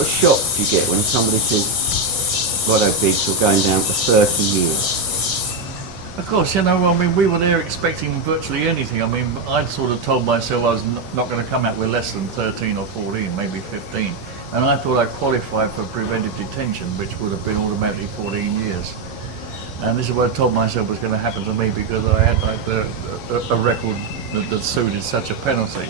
sort of shock do you get when somebody says, Ronnie Biggs, we're going down for 30 years? Of course, you know, I mean, we were there expecting virtually anything. I mean, I'd sort of told myself I was not going to come out with less than 13 or 14, maybe 15. And I thought I qualified for preventive detention, which would have been automatically 14 years. And this is what I told myself was going to happen to me because I had like a record that suited such a penalty.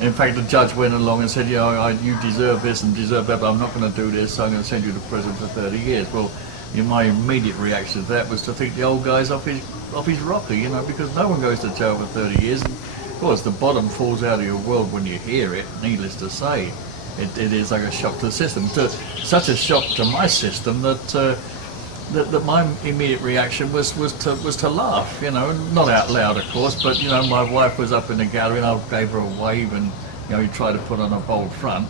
In fact, the judge went along and said, you deserve this and deserve that, but I'm not going to do this, so I'm going to send you to prison for 30 years. Well, my immediate reaction to that was to think the old guy's off his rocker, you know, because no one goes to jail for 30 years. And of course, the bottom falls out of your world when you hear it, needless to say. It is like a shock to the system. Such a shock to my system that my immediate reaction was to laugh, you know, not out loud, of course, but, you know, my wife was up in the gallery and I gave her a wave and, you know, you try to put on a bold front.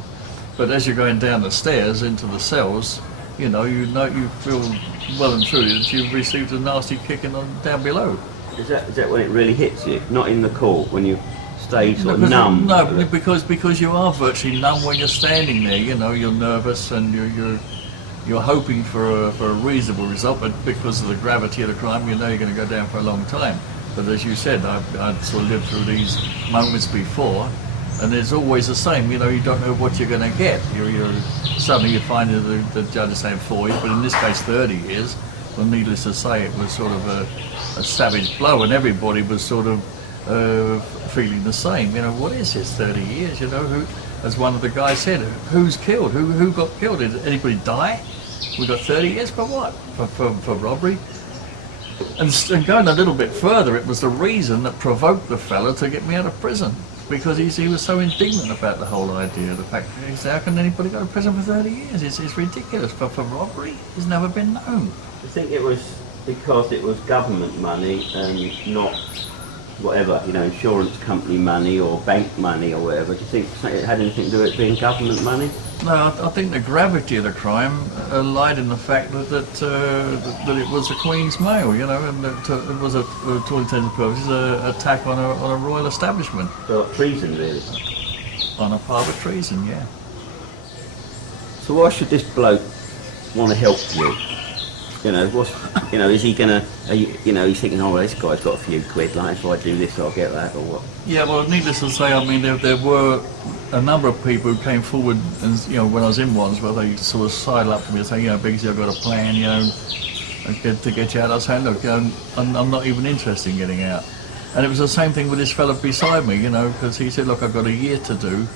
But as you're going down the stairs into the cells, you feel well and truly that you've received a nasty kicking down below. Is that when it really hits you? Not in the court, when you stay sort of numb? No, because you are virtually numb when you're standing there, you know, you're nervous and you're hoping for a reasonable result, but because of the gravity of the crime, you know you're going to go down for a long time. But as you said, I'd sort of lived through these moments before, and it's always the same, you know, you don't know what you're going to get. Suddenly you find that the judge is saying 4 years, but in this case 30 years. Well, needless to say, it was sort of a savage blow, and everybody was sort of feeling the same. You know, what is this, 30 years? You know, as one of the guys said, who's killed? Who got killed? Did anybody die? We got 30 years for what? For robbery? And going a little bit further, it was the reason that provoked the fella to get me out of prison. Because he was so indignant about the whole idea. The fact that he said, how can anybody go to prison for 30 years? It's ridiculous. For robbery, it's never been known. I think it was because it was government money and not whatever, you know, insurance company money or bank money or whatever. Do you think it had anything to do with it being government money? No, I think the gravity of the crime lied in the fact that it was the Queen's mail, you know, and that it was, to all intents and purposes, an attack on a royal establishment. So treason, really? On a part of treason, yeah. So why should this bloke want to help you? You know, is he gonna? He's thinking, oh, well, this guy's got a few quid. Like, if I do this, I'll get that, or what? Yeah, well, needless to say, I mean, there were a number of people who came forward, and you know, when I was in ones, where they sort of sidled up to me and say, you know, Biggsy, I've got a plan, you know, to get you out. I was saying, look, I'm not even interested in getting out. And it was the same thing with this fella beside me, you know, because he said, look, I've got a year to do,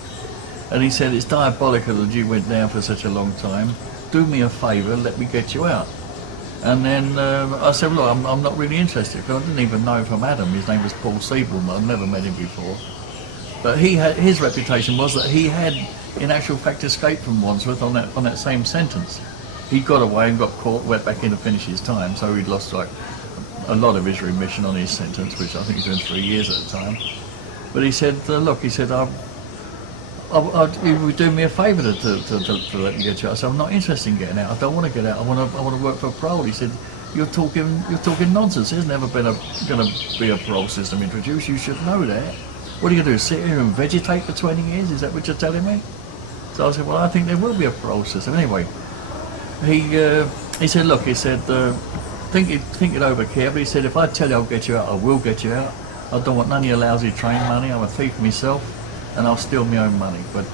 and he said, it's diabolical that you went down for such a long time. Do me a favour, let me get you out. And then I said, well, I'm not really interested, because I didn't even know from Adam. His name was Paul Siebelman. I'd never met him before. But his reputation was that he had, in actual fact, escaped from Wandsworth on that same sentence. He got away and got caught, went back in to finish his time, so he'd lost like a lot of his remission on his sentence, which I think he was doing 3 years at the time. But he said, look, he said, you would do me a favour to let me get you out. I said, I'm not interested in getting out. I don't want to get out. I want to work for parole. He said, you're talking nonsense. There's never been going to be a parole system introduced. You should know that. What are you going to do? Sit here and vegetate for 20 years? Is that what you're telling me? So I said, well, I think there will be a parole system. Anyway, he said, look, he said, think it over carefully. He said, if I tell you I'll get you out, I will get you out. I don't want none of your lousy train money. I'm a thief myself, and I'll steal my own money. But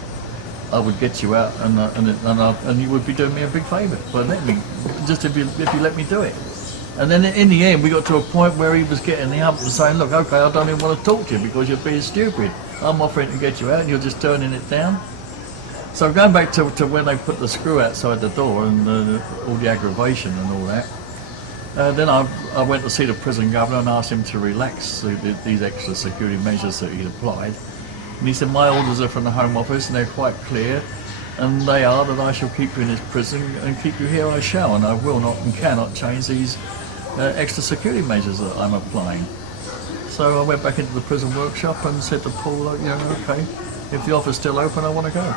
I would get you out, and you would be doing me a big favour. But let me, just if you let me do it. And then in the end, we got to a point where he was getting the ump and saying, look, okay, I don't even want to talk to you because you're being stupid. I'm offering to get you out and you're just turning it down. So going back to when they put the screw outside the door and all the aggravation and all that, then I went to see the prison governor and asked him to relax these extra security measures that he'd applied. And he said, my orders are from the Home Office and they're quite clear, and they are that I shall keep you in this prison, and keep you here I shall, and I will not and cannot change these extra security measures that I'm applying. So I went back into the prison workshop and said to Paul, you know, okay, if the offer's still open, I want to go.